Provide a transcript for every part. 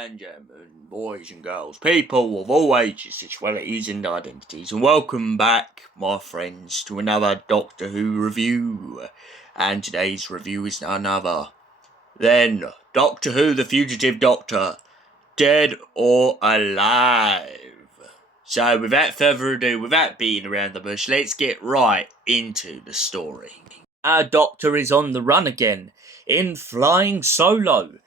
and gentlemen, boys and girls, people of all ages, sexualities and identities, and welcome back, my friends, to another Doctor Who review. And today's review is none other than Doctor Who, the Fugitive Doctor, Dead or Alive. So without further ado, without beating around the bush, let's get right into the story. Our Doctor is on the run again, in flying solo.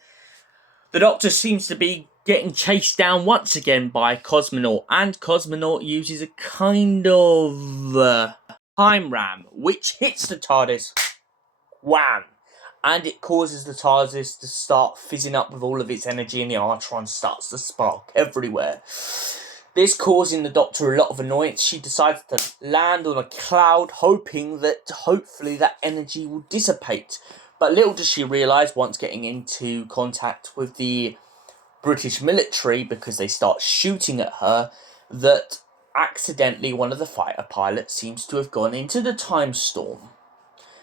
The Doctor seems to be getting chased down once again by Cosmonaut, and Cosmonaut uses a kind of time ram, which hits the TARDIS, wham, and it causes the TARDIS to start fizzing up with all of its energy, and the Artron starts to spark everywhere. This causing the Doctor a lot of annoyance. She decides to land on a cloud, hoping that hopefully that energy will dissipate. But little does she realise, once getting into contact with the British military, because they start shooting at her, that accidentally one of the fighter pilots seems to have gone into the time storm.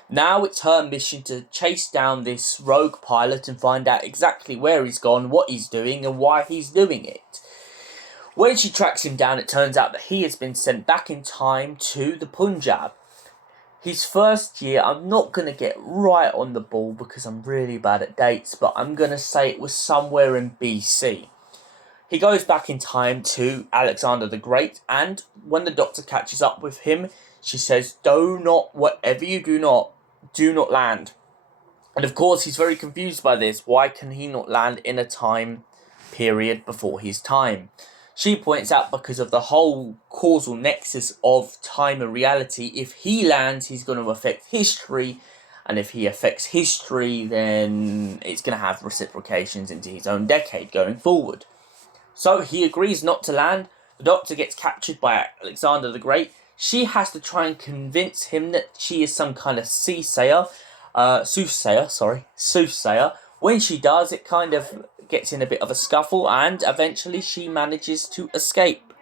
Now it's her mission to chase down this rogue pilot and find out exactly where he's gone, what he's doing, and why he's doing it. When she tracks him down, it turns out that he has been sent back in time to the Punjab. His first year, I'm not going to get right on the ball because I'm really bad at dates, but I'm going to say it was somewhere in BC. He goes back in time to Alexander the Great, and when the Doctor catches up with him, she says, whatever you do not land. And of course, he's very confused by this. Why can he not land in a time period before his time? She points out because of the whole causal nexus of time and reality. If he lands, he's going to affect history. And if he affects history, then it's going to have reciprocations into his own decade going forward. So he agrees not to land. The Doctor gets captured by Alexander the Great. She has to try and convince him that she is some kind of soothsayer. When she does, it kind of gets in a bit of a scuffle, and eventually she manages to escape.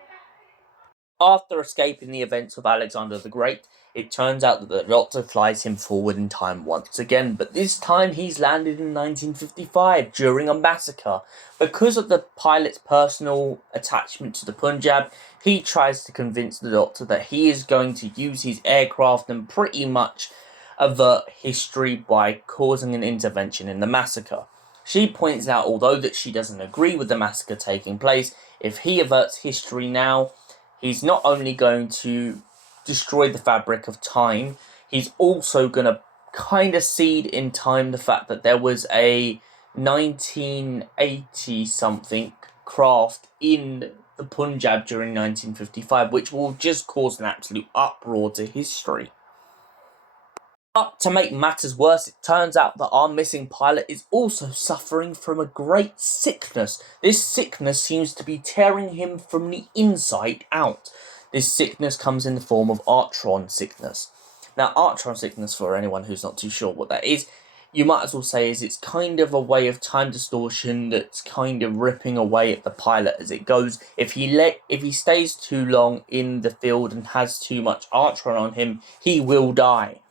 After escaping the events of Alexander the Great, it turns out that the Doctor flies him forward in time once again, but this time he's landed in 1955 during a massacre. Because of the pilot's personal attachment to the Punjab, he tries to convince the Doctor that he is going to use his aircraft and pretty much avert history by causing an intervention in the massacre. She points out, although that she doesn't agree with the massacre taking place, if he averts history now, he's not only going to destroy the fabric of time, he's also going to kind of seed in time the fact that there was a 1980-something craft in the Punjab during 1955, which will just cause an absolute uproar to history. But to make matters worse, it turns out that our missing pilot is also suffering from a great sickness. This sickness seems to be tearing him from the inside out. This sickness comes in the form of Artron sickness. Now, Artron sickness, for anyone who's not too sure what that is, you might as well say is it's kind of a way of time distortion that's kind of ripping away at the pilot as it goes. If he stays too long in the field and has too much Artron on him, he will die.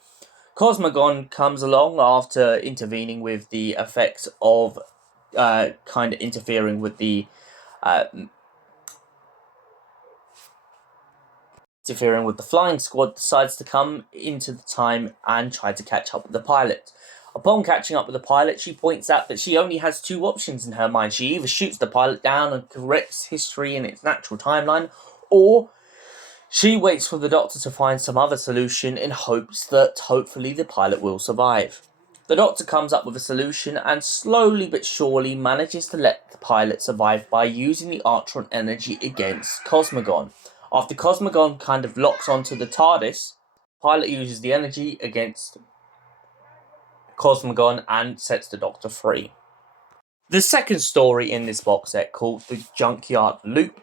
Cosmogon comes along after intervening with the effects of interfering with the flying squad, decides to come into the time and try to catch up with the pilot. Upon catching up with the pilot, she points out that she only has two options in her mind. She either shoots the pilot down and corrects history in its natural timeline, or she waits for the Doctor to find some other solution in hopes that hopefully the pilot will survive. The Doctor comes up with a solution and slowly but surely manages to let the pilot survive by using the Artron energy against Cosmogon. After Cosmogon kind of locks onto the TARDIS, the pilot uses the energy against Cosmogon and sets the Doctor free. The second story in this box set, called The Junkyard Loop,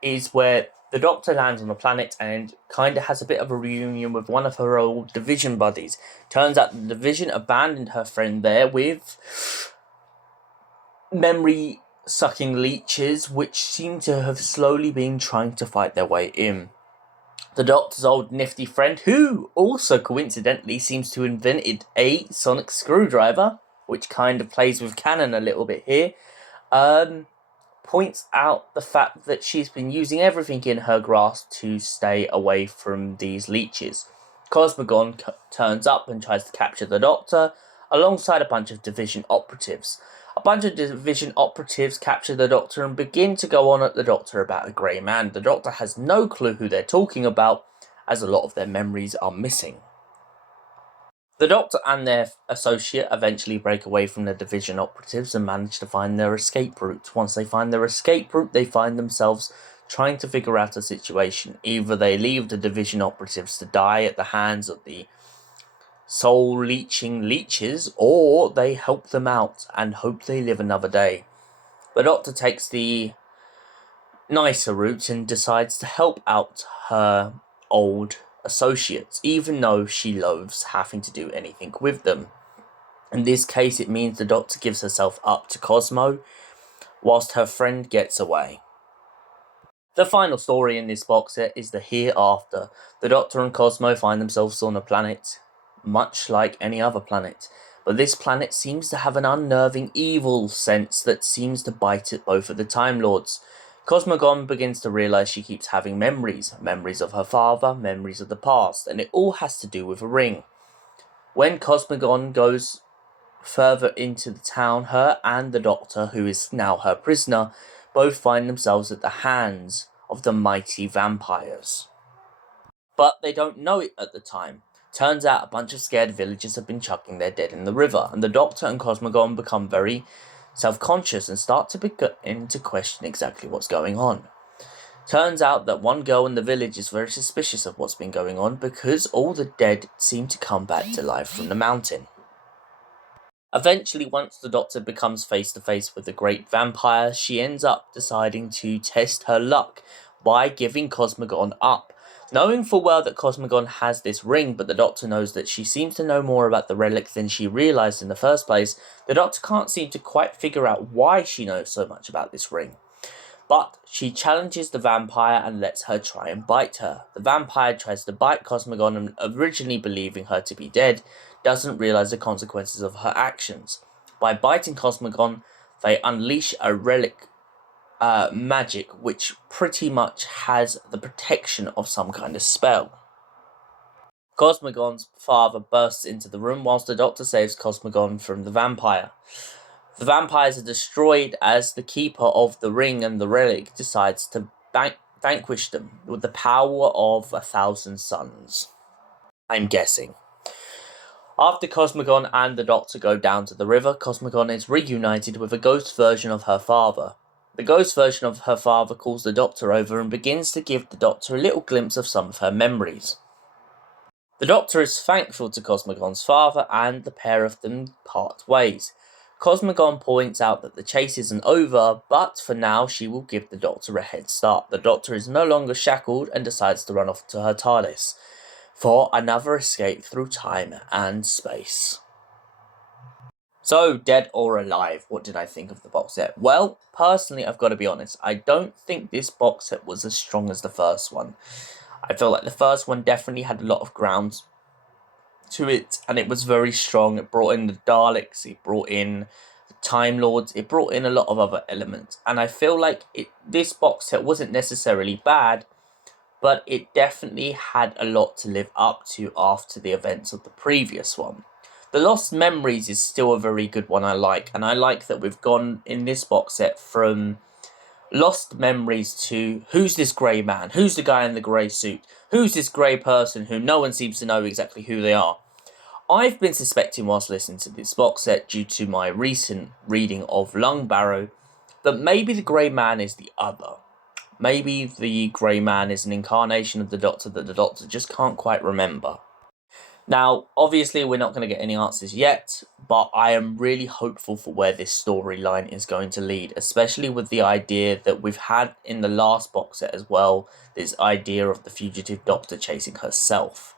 is where the Doctor lands on the planet and kind of has a bit of a reunion with one of her old Division buddies. Turns out the Division abandoned her friend there with memory-sucking leeches, which seem to have slowly been trying to fight their way in. The Doctor's old nifty friend, who also coincidentally seems to have invented a sonic screwdriver, which kind of plays with canon a little bit here, points out the fact that she's been using everything in her grasp to stay away from these leeches. Cosmogon turns up and tries to capture the Doctor, alongside a bunch of Division operatives. A bunch of Division operatives capture the Doctor and begin to go on at the Doctor about a grey man. The Doctor has no clue who they're talking about, as a lot of their memories are missing. The Doctor and their associate eventually break away from the Division operatives and manage to find their escape route. Once they find their escape route, they find themselves trying to figure out a situation. Either they leave the Division operatives to die at the hands of the soul-leeching leeches, or they help them out and hope they live another day. The Doctor takes the nicer route and decides to help out her old associates, even though she loathes having to do anything with them. In this case, it means the Doctor gives herself up to Cosmo, whilst her friend gets away. The final story in this box set is the Hereafter. The Doctor and Cosmo find themselves on a planet, much like any other planet, but this planet seems to have an unnerving evil sense that seems to bite at both of the Time Lords. Cosmogon begins to realise she keeps having memories of her father, memories of the past, and it all has to do with a ring. When Cosmogon goes further into the town, her and the Doctor, who is now her prisoner, both find themselves at the hands of the mighty vampires. But they don't know it at the time. Turns out a bunch of scared villagers have been chucking their dead in the river, and the Doctor and Cosmogon become very self-conscious and start to begin to question exactly what's going on. Turns out that one girl in the village is very suspicious of what's been going on because all the dead seem to come back to life from the mountain. Eventually, once the Doctor becomes face to face with the great vampire, she ends up deciding to test her luck by giving Cosmogon up. Knowing full well that Cosmogon has this ring, but the Doctor knows that she seems to know more about the relic than she realised in the first place, the Doctor can't seem to quite figure out why she knows so much about this ring. But she challenges the vampire and lets her try and bite her. The vampire tries to bite Cosmogon and, originally believing her to be dead, doesn't realise the consequences of her actions. By biting Cosmogon, they unleash a relic magic which pretty much has the protection of some kind of spell. Cosmogon's father bursts into the room whilst the Doctor saves Cosmogon from the vampire. The vampires are destroyed as the keeper of the ring and the relic decides to vanquish them with the power of 1,000 suns. I'm guessing. After Cosmogon and the Doctor go down to the river, Cosmogon is reunited with a ghost version of her father. The ghost version of her father calls the Doctor over and begins to give the Doctor a little glimpse of some of her memories. The Doctor is thankful to Cosmogon's father and the pair of them part ways. Cosmogon points out that the chase isn't over, but for now she will give the Doctor a head start. The Doctor is no longer shackled and decides to run off to her TARDIS for another escape through time and space. So, Dead or Alive, what did I think of the box set? Well, personally, I've got to be honest, I don't think this box set was as strong as the first one. I feel like the first one definitely had a lot of ground to it, and it was very strong. It brought in the Daleks, it brought in the Time Lords, it brought in a lot of other elements, and I feel like this box set wasn't necessarily bad, but it definitely had a lot to live up to after the events of the previous one. The Lost Memories is still a very good one I like, and I like that we've gone in this box set from Lost Memories to who's this grey man, who's the guy in the grey suit, who's this grey person who no one seems to know exactly who they are. I've been suspecting whilst listening to this box set due to my recent reading of Lungbarrow that maybe the grey man is the other. Maybe the grey man is an incarnation of the Doctor that the Doctor just can't quite remember. Now, obviously, we're not going to get any answers yet, but I am really hopeful for where this storyline is going to lead, especially with the idea that we've had in the last box set as well, this idea of the fugitive Doctor chasing herself.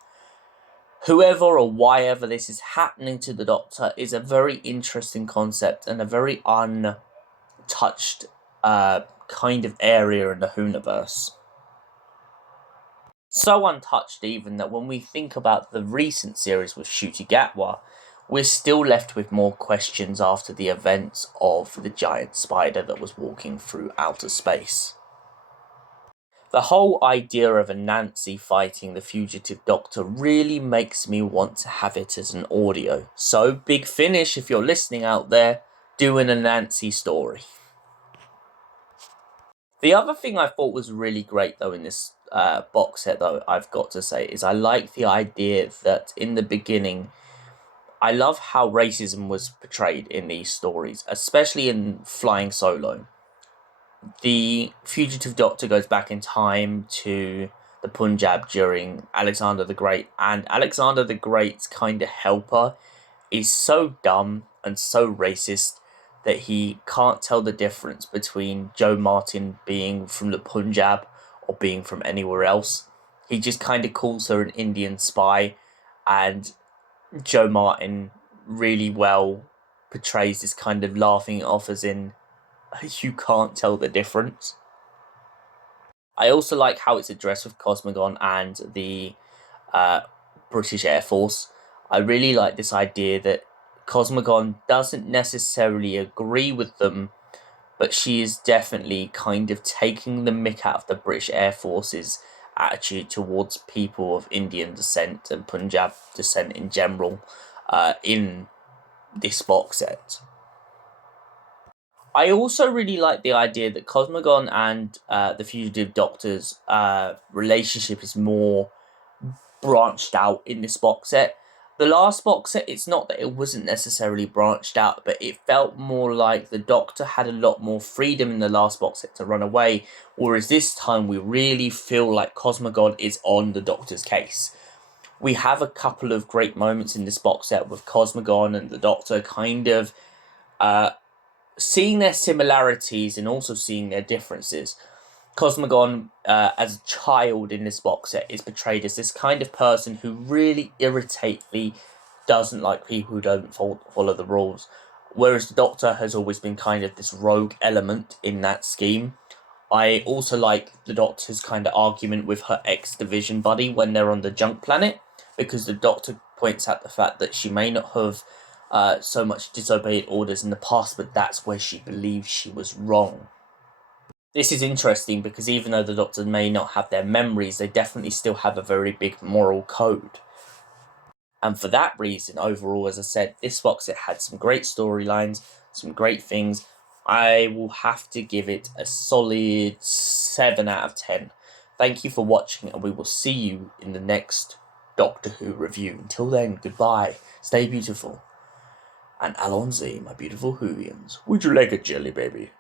Whoever or whyever this is happening to the Doctor is a very interesting concept and a very untouched kind of area in the Whoniverse. So untouched even that when we think about the recent series with Ncuti Gatwa, we're still left with more questions after the events of the giant spider that was walking through outer space. The whole idea of a Nancy fighting the fugitive doctor really makes me want to have it as an audio. So, Big Finish, if you're listening out there, doing a Nancy story. The other thing I thought was really great, though, in this box set, though, I've got to say, is I like the idea that in the beginning, I love how racism was portrayed in these stories, especially in Flying Solo. The fugitive doctor goes back in time to the Punjab during Alexander the Great, and Alexander the Great's kind of helper is so dumb and so racist that he can't tell the difference between Joe Martin being from the Punjab or being from anywhere else. He just kind of calls her an Indian spy, and Joe Martin really well portrays this kind of laughing it off as in, you can't tell the difference. I also like how it's addressed with Cosmogon and the British Air Force. I really like this idea that Cosmogon doesn't necessarily agree with them, but she is definitely kind of taking the mick out of the British Air Force's attitude towards people of Indian descent and Punjab descent in general in this box set. I also really like the idea that Cosmogon and the Fugitive Doctor's relationship is more branched out in this box set. The last box set, it's not that it wasn't necessarily branched out, but it felt more like the Doctor had a lot more freedom in the last box set to run away, whereas this time we really feel like Cosmogon is on the Doctor's case. We have a couple of great moments in this box set with Cosmogon and the Doctor kind of seeing their similarities and also seeing their differences. Cosmogon, as a child in this box set, is portrayed as this kind of person who really irritatedly doesn't like people who don't follow the rules, whereas the Doctor has always been kind of this rogue element in that scheme. I also like the Doctor's kind of argument with her ex-division buddy when they're on the junk planet, because the Doctor points out the fact that she may not have so much disobeyed orders in the past, but that's where she believes she was wrong. This is interesting because even though the Doctor may not have their memories, they definitely still have a very big moral code. And for that reason, overall, as I said, this box set had some great storylines, some great things. I will have to give it a solid 7 out of 10. Thank you for watching, and we will see you in the next Doctor Who review. Until then, goodbye, stay beautiful, and Alonzi, my beautiful Whovians. Would you like a jelly, baby?